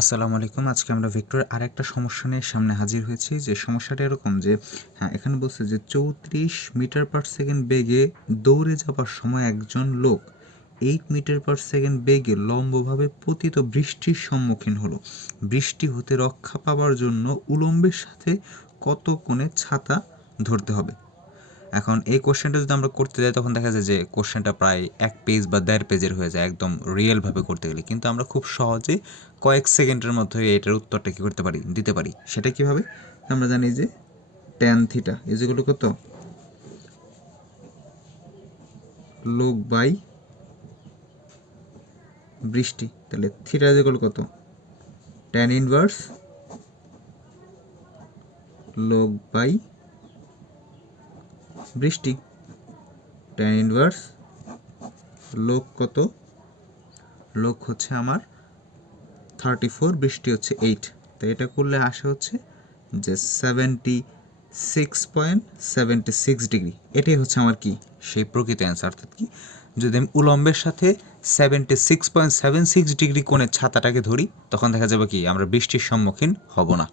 আসসালামু আলাইকুম। আজকে আমরা ভিক্টোরের আরেকটা সমস্যা নিয়ে সামনে হাজির হয়েছি। যে সমস্যাটা এরকম যে হ্যাঁ এখানে বলছে যে চৌত্রিশ মিটার পার সেকেন্ড বেগে দৌড়ে যাওয়ার সময় একজন লোক এইট মিটার পার সেকেন্ড বেগে লম্বভাবে পতিত বৃষ্টির সম্মুখীন হলো। বৃষ্টি হতে রক্ষা পাওয়ার জন্য উলম্বের সাথে কত কোণে ছাতা ধরতে হবে? এখন এই কোশ্চেনটা যদি আমরা করতে যাই, তখন দেখা যায় যে কোশ্চেনটা প্রায় এক পেজ বা দেড় পেজের হয়ে যায় একদম রিয়েলভাবে করতে গেলে। কিন্তু আমরা খুব সহজে কয়েক সেকেন্ডের মধ্যে এটার উত্তরটা কী করতে পারি, দিতে পারি? সেটা কীভাবে? আমরা জানি যে ট্যান থিটা এই যেগুলো কত? লোক বাই বৃষ্টি। তাহলে থিটা যেগুলো কত? ট্যান ইনভার্স লোক বাই বৃষ্টি। ট্যান ইনভার্স লোক কত? লোক হচ্ছে আমার থার্টি ফোর বৃষ্টি হচ্ছে এইট তো এটা করলে আসে হচ্ছে যে seventy six point seventy six degree এটাই হচ্ছে আমার কি? সেই প্রকৃত অ্যান্সার অর্থাৎ কি? যদি আমি উলম্বের সাথে seventy six point seven six degree কোণের ছাতাটাকে ধরি, তখন দেখা যাবে কি? আমরা বৃষ্টির সম্মুখীন হব না।